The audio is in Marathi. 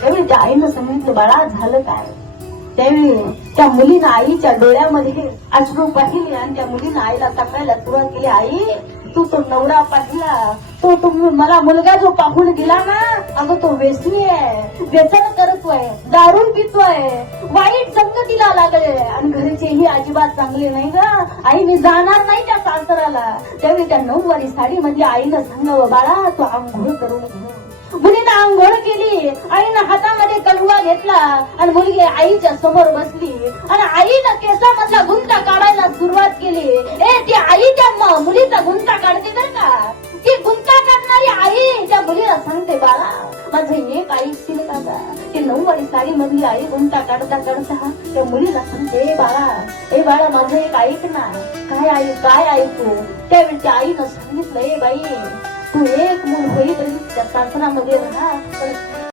त्यावेळी त्या आईनं सांगितलं, बाळा झालं काय? त्यावेळी त्या मुलीनं आईच्या डोळ्यामध्ये अश्रू पाहिले आणि त्या मुलीनं आईला सांगायला सुरुवात केली, आई तू तो नवरा पाहिला, तो मला मुलगा जो पाहून दिला ना, अगं तो व्यसनी आहे, व्यसन करतोय, दारू पितोय, वाईट संगतीला लागले आणि घरचेही अजिबात चांगले नाही ग. आई मी जाणार नाही त्या सासराला. त्यावेळी त्या 9 वारी साडी म्हणजे आईनं सांगावं, बाळा तू आंघोळ करून घे. मुलीनं आंघोळ केली, आईनं हातामध्ये कलवा घेतला आणि मुलगी आईच्या समोर बसली आणि आईनं केसामधला गुंता काढायला सुरुवात केली. ती आई त्या मुलीचा गुंता काढते बर का. ती गुंता काढणारी आई त्या मुलीला सांगते, बाळा माझं एक ऐकशील का गा? ती 9 वारी साडी मधली आई गुंता काढता काढता त्या मुलीला सांगते, ए बाळा माझं एक ऐक ना. काय ऐकू? त्यावेळी त्या आईनं सांगितलं, बाई तू एक मूल होईपर्यंत त्या सासरामध्ये राहा, पण